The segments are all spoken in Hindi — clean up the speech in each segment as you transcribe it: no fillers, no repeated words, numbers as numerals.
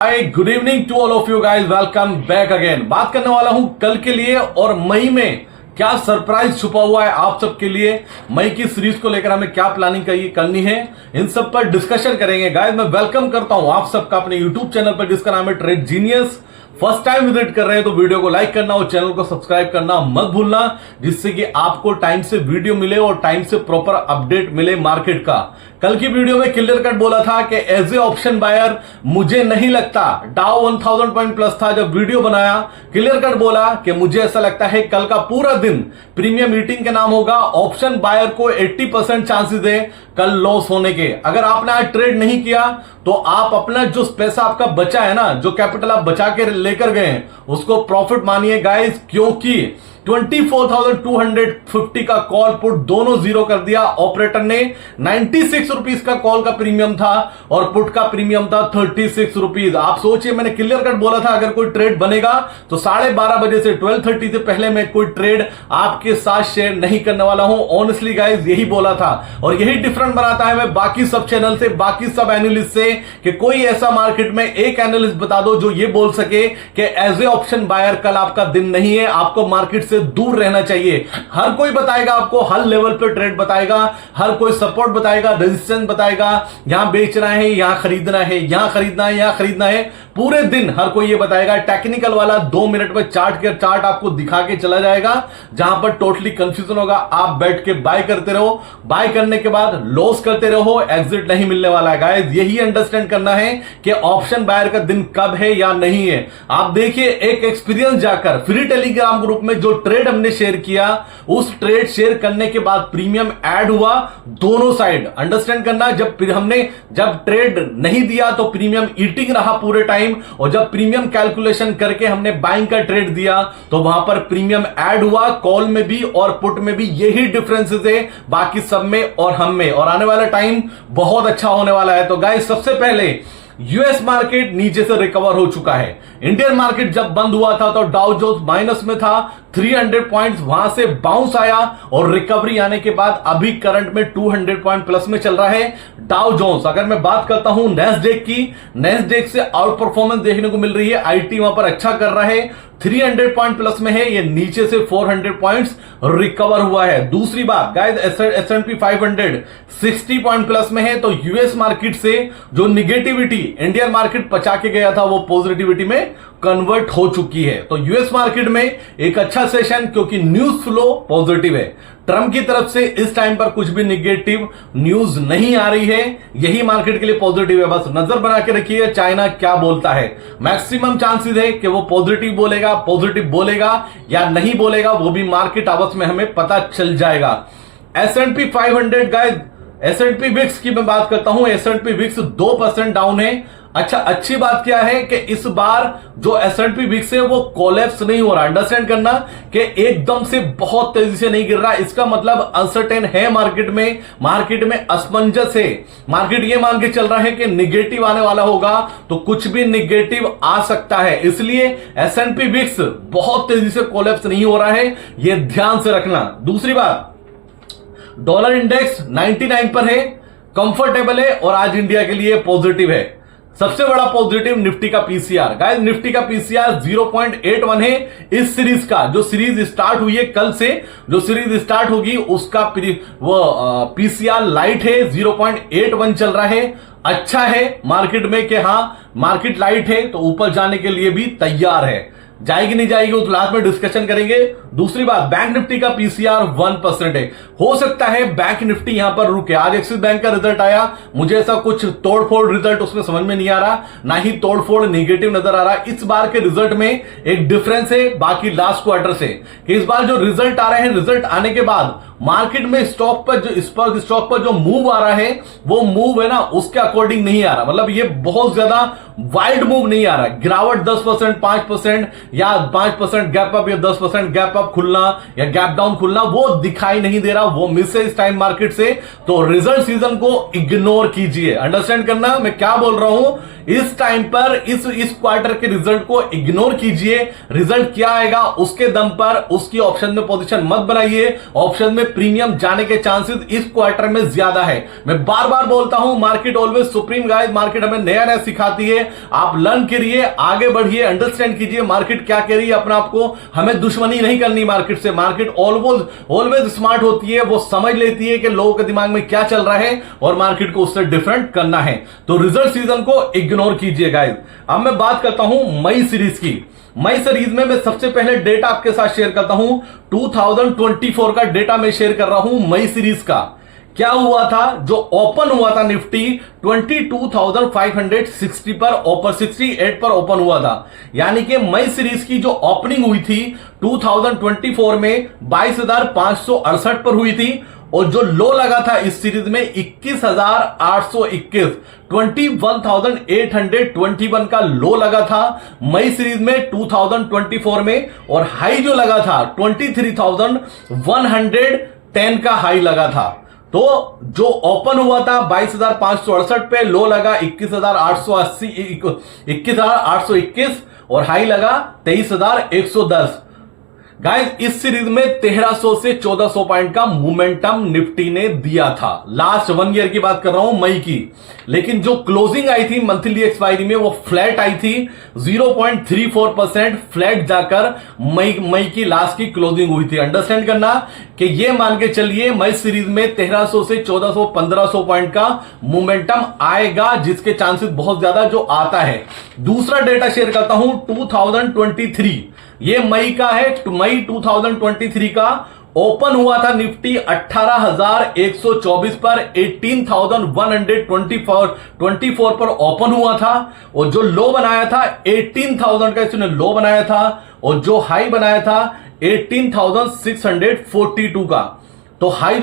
Hi good evening to all of you guys, welcome back again. बात करने वाला हूं कल के लिए और मई में क्या सरप्राइज छुपा हुआ है आप सबके लिए। मई की सीरीज को लेकर हमें क्या प्लानिंग करनी है, इन सब पर डिस्कशन करेंगे गाइस। मैं वेलकम करता हूं आप सबका अपने यूट्यूब चैनल पर जिसका नाम है trade genius. First time visit कर रहे हैं तो वीडियो को लाइक करना और चैनल को सब्सक्राइब करना मत भूलना, जिससे कि आपको टाइम से वीडियो मिले और टाइम से प्रॉपर अपडेट मिले मार्केट का। कल की वीडियो में क्लियर कट बोला था कि एज ए ऑप्शन बायर मुझे नहीं लगता, डाउ 1000 पॉइंट प्लस था जब वीडियो बनाया, क्लियर कट बोला कि मुझे ऐसा लगता है कल का पूरा दिन प्रीमियम मीटिंग के नाम होगा। ऑप्शन बायर को 80% चांसेस है कल लॉस होने के। अगर आपने आज ट्रेड नहीं किया तो आप अपना जो पैसा आपका बचा है ना, जो कैपिटल आप बचा के लेकर गए हैं, उसको प्रॉफिट मानिए गाइस, क्योंकि 24,250 का कॉल पुट दोनों जीरो कर दिया ऑपरेटर ने। 96 रुपीज का कॉल का प्रीमियम था और पुट का प्रीमियम था 36 रुपीज। आप सोचिए, मैंने क्लियर कट बोला था अगर कोई ट्रेड बनेगा तो 12:30 बजे से 12:30 से पहले मैं कोई ट्रेड आपके साथ शेयर नहीं करने वाला हूं। ऑनेस्टली गाइस यही बोला था और यही डिफरेंट बनाता है मैं बाकी सब चैनल से, बाकी सब एनालिस्ट से, कि कोई ऐसा मार्केट में एक एनालिस्ट बता दो जो ये बोल सके कि एज ए ऑप्शन बायर कल आपका दिन नहीं है, आपको मार्केट से दूर रहना चाहिए। हर कोई बताएगा आपको, हर लेवल पे ट्रेड बताएगा, हर कोई सपोर्ट बताएगा, रेजिस्टेंस बताएगा, यहां बेचना है, यहां खरीदना है, यहां खरीदना है, यहां खरीदना है, पूरे दिन हर कोई ये बताएगा। टेक्निकल वाला 2 मिनट में चार्ट आपको दिखा के चला जाएगा, जहां पर टोटली कंफ्यूजन होगा। आप बैठ के बाय करते रहो, बाय करने के बाद लॉस करते रहो, एग्जिट नहीं मिलने वाला है गाइस। यही अंडरस्टैंड करना है कि ऑप्शन बायर का दिन कब है या नहीं है। आप देखिए, एक एक्सपीरियंस जाकर फ्री टेलीग्राम ग्रुप में जो ट्रेड हमने शेयर किया, उस ट्रेड शेयर करने के बाद प्रीमियम ऐड हुआ दोनों साइड। अंडरस्टैंड करना, जब ट्रेड नहीं दिया तो प्रीमियम ईटिंग रहा पूरे टाइम, और जब प्रीमियम कैलकुलेशन करके हमने बाइंग का ट्रेड दिया तो वहां पर प्रीमियम ऐड हुआ। कॉल में भी और पुट में भी यही डिफरेंसेस है, बाकी सब में और हम में। और आने वाला टाइम बहुत अच्छा होने वाला है। तो गाइस, सबसे पहले यूएस मार्केट नीचे से रिकवर हो चुका है। इंडियन मार्केट जब बंद हुआ था तो डाउ जोन्स माइनस में था, 300 पॉइंट्स वहां से बाउंस आया और रिकवरी आने के बाद अभी करंट में 200 पॉइंट प्लस में चल रहा है डाउ जोन्स। अगर मैं बात करता हूं नैस्डैक की, नैस्डैक से आउट परफॉर्मेंस देखने को मिल रही है। आईटी वहां पर अच्छा कर रहा है, 300 पॉइंट प्लस में है, ये नीचे से 400 पॉइंट्स रिकवर हुआ है। दूसरी बात गाइस, S&P 500 60 पॉइंट प्लस में है। तो यूएस मार्केट से जो निगेटिविटी इंडियन मार्केट पचा के गया था वो पॉजिटिविटी में कन्वर्ट हो चुकी है। तो यूएस मार्केट में एक अच्छा सेशन, क्योंकि न्यूज फ्लो पॉजिटिव है। ट्रंप की तरफ से इस टाइम पर कुछ भी निगेटिव न्यूज नहीं आ रही है, यही मार्केट के लिए पॉजिटिव है। बस नजर बना के रखिए चाइना क्या बोलता है। मैक्सिमम चांसेस है कि वो पॉजिटिव बोलेगा या नहीं बोलेगा, वो भी मार्केट आवर्स में हमें पता चल जाएगा। S&P 500 गाइस, S&P विक्स की मैं बात करता हूं, S&P विक्स 2% डाउन है। अच्छा, अच्छी बात क्या है कि इस बार जो S&P विक्स है वो कोलैप्स नहीं हो रहा। अंडरस्टैंड करना कि एकदम से बहुत तेजी से नहीं गिर रहा। इसका मतलब अनसर्टेन है मार्केट में असमंजस है। मार्केट ये मान के चल रहा है कि निगेटिव आने वाला होगा, तो कुछ भी निगेटिव आ सकता है। इसलिए S&P विक्स बहुत तेजी से कोलैप्स नहीं हो रहा है, ये ध्यान से रखना। दूसरी बात, डॉलर इंडेक्स 99 पर है, कंफर्टेबल है और आज इंडिया के लिए पॉजिटिव है। सबसे बड़ा पॉजिटिव निफ्टी का पीसीआर। गाइस, निफ्टी का पीसीआर 0.81 है। इस सीरीज का जो सीरीज स्टार्ट हुई है, कल से जो सीरीज स्टार्ट होगी उसका पीसीआर लाइट है, 0.81 चल रहा है। अच्छा है मार्केट में कि हां मार्केट लाइट है तो ऊपर जाने के लिए भी तैयार है। जाएगी नहीं जाएगी वो तो लास्ट में डिस्कशन करेंगे। दूसरी बात, बैंक निफ्टी का पीसीआर 1% है। हो सकता है बैंक निफ्टी यहां पर रुके। आज एक्सिस बैंक का रिजल्ट आया, मुझे ऐसा कुछ तोड़फोड़ रिजल्ट उसमें समझ में नहीं आ रहा, ना ही तोड़फोड़ नेगेटिव नजर आ रहा। इस बार के रिजल्ट में एक डिफरेंस है बाकी लास्ट क्वार्टर से, कि इस बार जो रिजल्ट आ रहे हैं, रिजल्ट आने के बाद मार्केट में स्टॉक पर जो मूव आ रहा है, वो मूव है ना उसके अकॉर्डिंग नहीं आ रहा। मतलब ये बहुत ज्यादा वाइड मूव नहीं आ रहा। गिरावट 10%, 5% या 5% गैप अप या 10% गैप अप खुलना या गैप डाउन खुलना, वो दिखाई नहीं दे रहा, वो मिस है इस टाइम मार्केट से। तो रिजल्ट सीजन को इग्नोर कीजिए। अंडरस्टैंड करना मैं क्या बोल रहा हूं। इस टाइम पर इस क्वार्टर के रिजल्ट को इग्नोर कीजिए। रिजल्ट क्या आएगा उसके दम पर उसकी ऑप्शन में पोजीशन मत बनाइए। ऑप्शन में प्रीमियम जाने के चांसेस इस क्वार्टर में ज्यादा है। मैं बार बार बोलता हूं, market always supreme guys. Market हमें नया नया सिखाती है, आप लर्न करिए, आगे बढ़िए, अंडरस्टैंड कीजिए मार्केट क्या कह रही है। अपने आप को हमें दुश्मनी नहीं करनी मार्केट से। मार्केट ऑलवेज स्मार्ट होती है, वो समझ लेती है कि लोगों के दिमाग में क्या चल रहा है और मार्केट को उससे डिफरेंट करना है। तो रिजल्ट सीजन को इग्नोर कीजिए गाइस। अब मैं बात करता हूं मई सीरीज की। मई सीरीज में मैं सबसे पहले डेटा आपके साथ शेयर करता हूं। 2024 का डेटा मैं शेयर कर रहा हूं मई सीरीज का। क्या हुआ था, जो ओपन हुआ था निफ्टी 22,560 पर ओपन 68 पर ओपन हुआ था। यानी कि मई सीरीज की जो ओपनिंग हुई थी 2024 में 22,568 पर हुई थी और जो लो लगा था इस सीरीज में 21,821 21,821 का लो लगा था मई सीरीज में 2024 में, और हाई जो लगा था 23,110 का हाई लगा था। तो जो ओपन हुआ था 22,568 पे, लो लगा 21,880 21,821 और हाई लगा 23,110। गाइस इस सीरीज में 1300 से 1400 पॉइंट का मोमेंटम निफ्टी ने दिया था। लास्ट 1 ईयर की बात कर रहा हूं, मई की। लेकिन जो क्लोजिंग आई थी मंथली एक्सपायरी में वो फ्लैट आई थी, 0.34% फ्लैट जाकर मई की लास्ट की क्लोजिंग हुई थी। अंडरस्टैंड करना कि ये मान के चलिए मई सीरीज में 1300 से 1400 1500 पॉइंट का मोमेंटम आएगा, जिसके चांसेस बहुत ज्यादा जो आता है। दूसरा डेटा शेयर करता हूं 2023, ये मई का है। मई 2023 का ओपन हुआ था निफ्टी 18,124 पर, 18,124 पर ओपन हुआ था और जो लो बनाया था 18,000 का इसने लो बनाया था और जो हाई बनाया था 18,642 का। तो हाई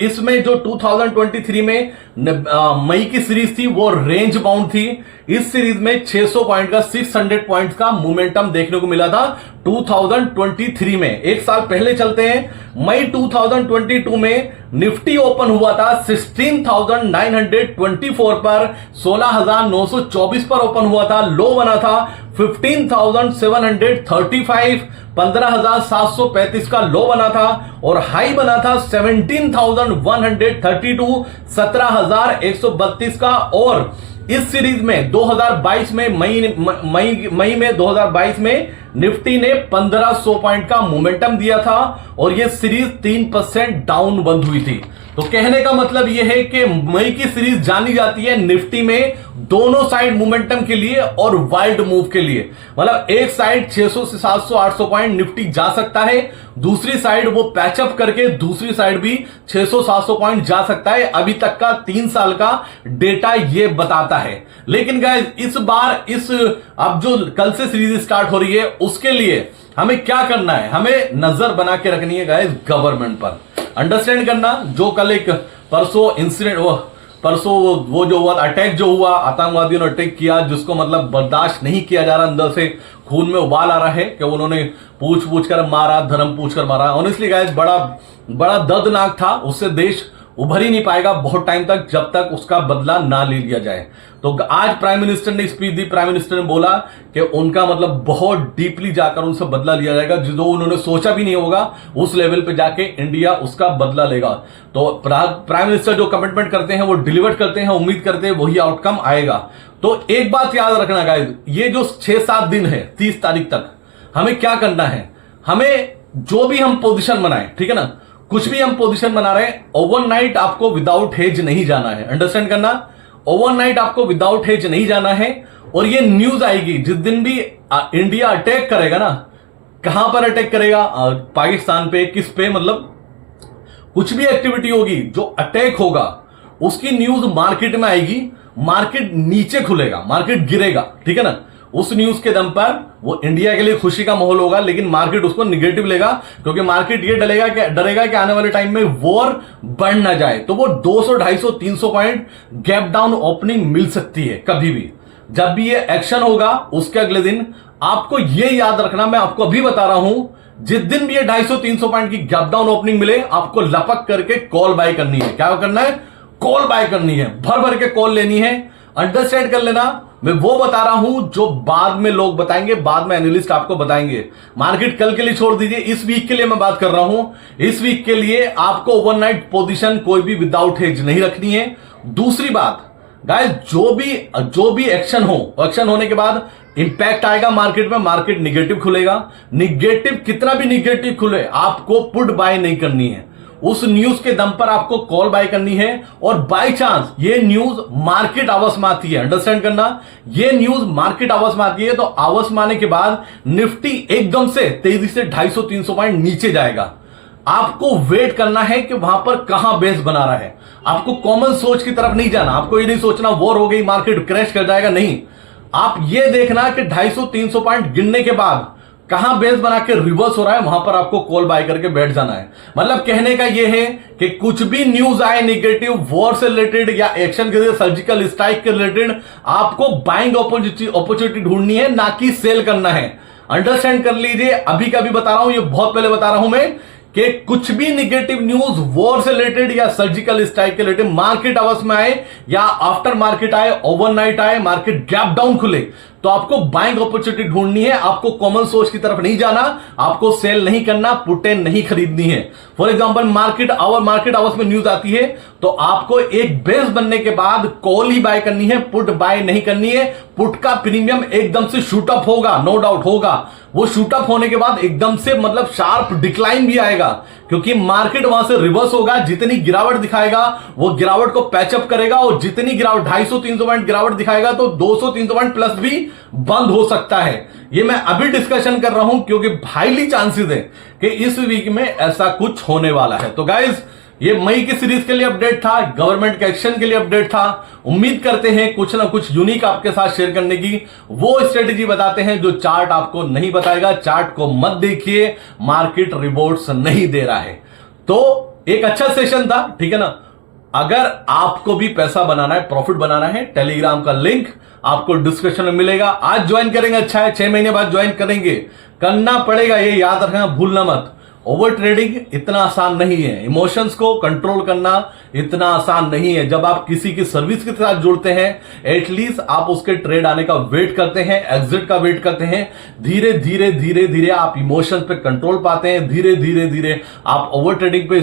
इसमें जो 2023 में मई की सीरीज थी वो रेंज बाउंड थी। इस सीरीज में 600 पॉइंट का 600 पॉइंट्स का मोमेंटम देखने को मिला था 2023 में। एक साल पहले चलते हैं, मई 2022 में निफ्टी ओपन हुआ था 16,924 पर, 16,924 पर ओपन हुआ था। लो बना था 15,735, 15,735 का लो बना था और हाई बना था 17,132, 17,132 का। और इस सीरीज में 2022 में मई में 2022 में निफ्टी ने 1500 पॉइंट का मोमेंटम दिया था और यह सीरीज 3% डाउन बंद हुई थी। तो कहने का मतलब यह है कि मई की सीरीज जानी जाती है निफ्टी में दोनों साइड मोमेंटम के लिए और वाइल्ड मूव के लिए। मतलब एक साइड 600 से 700 800 पॉइंट निफ्टी जा सकता है, दूसरी साइड वो पैचअप करके दूसरी साइड भी 600 700 पॉइंट जा सकता है। अभी तक का 3 साल का डेटा ये बताता है। लेकिन गाइस इस बार अब जो कल से सीरीज स्टार्ट हो रही है उसके लिए हमें क्या करना है, हमें नजर बना के रखनी है गाइस गवर्नमेंट पर। अंडरस्टैंड करना, जो कल एक परसों इंसिडेंट परसों वो जो हुआ अटैक जो हुआ, आतंकवादियों ने अटैक किया, जिसको मतलब बर्दाश्त नहीं किया जा रहा, अंदर से खून में उबाल आ रहा है कि उन्होंने पूछ कर मारा, धर्म पूछ कर मारा। ऑनेस्टली गाइस बड़ा दर्दनाक था। उससे देश उभर ही नहीं पाएगा बहुत टाइम तक जब तक उसका बदला ना ले लिया जाए। तो आज प्राइम मिनिस्टर ने स्पीच दी, प्राइम मिनिस्टर ने बोला कि उनका मतलब बहुत डीपली जाकर उनसे बदला लिया जाएगा, जो उन्होंने सोचा भी नहीं होगा उस लेवल पे जाके इंडिया उसका बदला लेगा। तो प्राइम मिनिस्टर जो कमिटमेंट करते हैं वो डिलीवर करते हैं, उम्मीद करते हैं वही आउटकम आएगा। तो एक बात याद रखना गाइस, ये जो 6-7 दिन है 30 तारीख तक हमें क्या करना है, हमें जो भी हम पोजीशन बनाए, ठीक है ना, कुछ भी हम पोजीशन बना रहे हैं, ओवरनाइट आपको विदाउट हेज नहीं जाना है। अंडरस्टैंड करना, ओवरनाइट आपको विदाउट हेज नहीं जाना है। और ये न्यूज आएगी जिस दिन भी इंडिया अटैक करेगा ना, कहां पर अटैक करेगा, पाकिस्तान पे, किस पे, मतलब कुछ भी एक्टिविटी होगी जो अटैक होगा उसकी न्यूज मार्केट में आएगी, मार्केट नीचे खुलेगा, मार्केट गिरेगा, ठीक है ना। उस न्यूज के दम पर वो इंडिया के लिए खुशी का माहौल होगा, लेकिन मार्केट उसको निगेटिव लेगा, क्योंकि मार्केट ये डरेगा कि आने वाले टाइम में वॉर बढ़ ना जाए। तो वो 200 250 300 पॉइंट गैप डाउन ओपनिंग मिल सकती है कभी भी। जब भी ये एक्शन होगा उसके अगले दिन आपको ये याद रखना, मैं आपको अभी बता रहा हूं, जिस दिन भी ये 250-300 पॉइंट की गैप डाउन ओपनिंग मिले, आपको लपक करके कॉल बाय करनी है। क्या करना है? कॉल बाय करनी है, भर भर के कॉल लेनी है। अंडरस्टैंड कर लेना, मैं वो बता रहा हूं जो बाद में लोग बताएंगे, बाद में एनालिस्ट आपको बताएंगे। मार्केट कल के लिए छोड़ दीजिए, इस वीक के लिए मैं बात कर रहा हूं। इस वीक के लिए आपको ओवरनाइट पोजीशन कोई भी विदाउट हेज नहीं रखनी है। दूसरी बात, गाइस जो भी एक्शन होने के बाद इंपैक्ट आएगा मार्केट में, मार्केट निगेटिव खुलेगा। निगेटिव कितना भी निगेटिव खुले, आपको पुट बाय नहीं करनी है, उस न्यूज के दम पर आपको कॉल बाय करनी है। और बाय चांस ये न्यूज मार्केट आवर्स में आती है, अंडरस्टैंड करना, ये न्यूज मार्केट आवर्स में आती है तो आवर्स में आने के बाद निफ्टी एकदम से तेजी से 250-300 पॉइंट नीचे जाएगा। आपको वेट करना है कि वहां पर कहां बेस बना रहा है। आपको कॉमन सोच की तरफ नहीं जाना, आपको ये नहीं सोचना वॉर हो गई मार्केट क्रैश कर जाएगा, नहीं। आप ये देखना कि 250-300 पॉइंट गिरने के बाद कहां बेस बना के रिवर्स हो रहा है, वहां पर आपको कॉल बाय करके बैठ जाना है। मतलब कहने का यह है कि कुछ भी न्यूज आए नेगेटिव, वॉर से रिलेटेड या एक्शन के सर्जिकल स्ट्राइक के रिलेटेड, आपको बाइंग अपॉर्चुनिटी ढूंढनी है, ना कि सेल करना है। अंडरस्टैंड कर लीजिए, अभी का अभी बता रहा हूं, ये बहुत पहले बता रहा हूं मैं कि कुछ भी निगेटिव न्यूज वॉर से रिलेटेड या सर्जिकल स्ट्राइक के रिलेटेड मार्केट आवर्स में आए या आफ्टर मार्केट आए, ओवरनाइट आए, मार्केट गैप डाउन खुले, तो आपको बाइंग अपॉर्चुनिटी ढूंढनी है। आपको कॉमन सोर्स की तरफ नहीं जाना, आपको सेल नहीं करना, पुटें नहीं खरीदनी है। फॉर एग्जांपल मार्केट आवर्स में न्यूज आती है तो आपको एक बेस बनने के बाद कॉल ही बाय करनी है, पुट बाय नहीं करनी है। पुट का प्रीमियम एकदम से शूट अप होगा, नो डाउट होगा। वो शूट अप होने के बाद एकदम से मतलब शार्प डिक्लाइन भी आएगा, क्योंकि मार्केट वहां से रिवर्स होगा। जितनी गिरावट दिखाएगा वो गिरावट को पैचअप करेगा, और जितनी गिरावट 250-300 पॉइंट गिरावट दिखाएगा तो 200-300 पॉइंट प्लस भी बंद हो सकता है। ये मैं अभी डिस्कशन कर रहा हूं क्योंकि हाईली चांसेस है कि इस वीक में ऐसा कुछ होने वाला है। तो गाइज, ये मई की सीरीज के लिए अपडेट था, गवर्नमेंट के एक्शन के लिए अपडेट था। उम्मीद करते हैं कुछ ना कुछ यूनिक आपके साथ शेयर करने की, वो स्ट्रेटेजी बताते हैं जो चार्ट आपको नहीं बताएगा। चार्ट को मत देखिए, मार्केट रिपोर्ट्स नहीं दे रहा है। तो एक अच्छा सेशन था, ठीक है ना। अगर आपको भी पैसा बनाना है, प्रॉफिट बनाना है, टेलीग्राम का लिंक आपको डिस्क्रिप्शन में मिलेगा। आज ज्वाइन करेंगे अच्छा है, 6 महीने बाद ज्वाइन करेंगे, करना पड़ेगा, ये याद रखना, भूलना मत। ओवर ट्रेडिंग इतना आसान नहीं है, इमोशंस को कंट्रोल करना इतना आसान नहीं है। जब आप किसी की सर्विस के साथ जुड़ते हैं, एटलीस्ट आप उसके ट्रेड आने का वेट करते हैं, एग्जिट का वेट करते हैं। धीरे धीरे आप इमोशंस पे कंट्रोल पाते हैं, धीरे धीरे आप ओवर ट्रेडिंग पे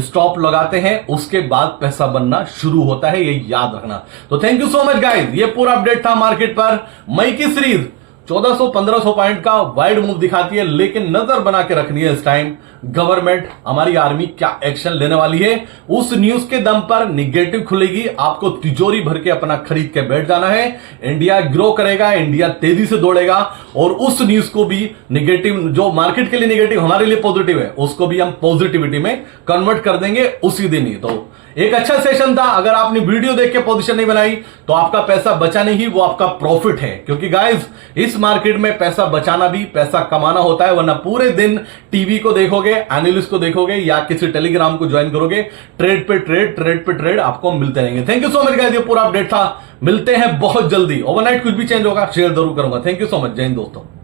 स्टॉप लगाते हैं, उसके बाद पैसा बनना शुरू होता है, ये याद रखना। तो thank you so much guys, ये पूरा अपडेट था मार्केट पर। मई की सीरीज 1400-1500 पॉइंट का वाइड मूव दिखाती है, लेकिन नजर बना के रखनी है इस टाइम गवर्नमेंट, हमारी आर्मी क्या एक्शन लेने वाली है। उस न्यूज के दम पर निगेटिव खुलेगी, आपको तिजोरी भर के अपना खरीद के बैठ जाना है। इंडिया ग्रो करेगा, इंडिया तेजी से दौड़ेगा, और उस न्यूज को भी निगेटिव, जो मार्केट के लिए निगेटिव हमारे लिए पॉजिटिव है, उसको भी हम पॉजिटिविटी में कन्वर्ट कर देंगे उसी दिन ही। तो एक अच्छा सेशन था। अगर आपने वीडियो देख के पोजीशन नहीं बनाई तो आपका पैसा बचा नहीं, वो आपका प्रॉफिट है। क्योंकि गाइस, इस मार्केट में पैसा बचाना भी पैसा कमाना होता है, वरना पूरे दिन टीवी को देखोगे, एनालिस्ट को देखोगे, या किसी टेलीग्राम को ज्वाइन करोगे, ट्रेड पे ट्रेड आपको मिलते रहेंगे। Thank you so much guys, ये पूरा अपडेट था। मिलते हैं बहुत जल्दी। ओवरनाइट कुछ भी चेंज होगा शेयर जरूर करूंगा। थैंक यू सो मच, जय हिंद दोस्तों।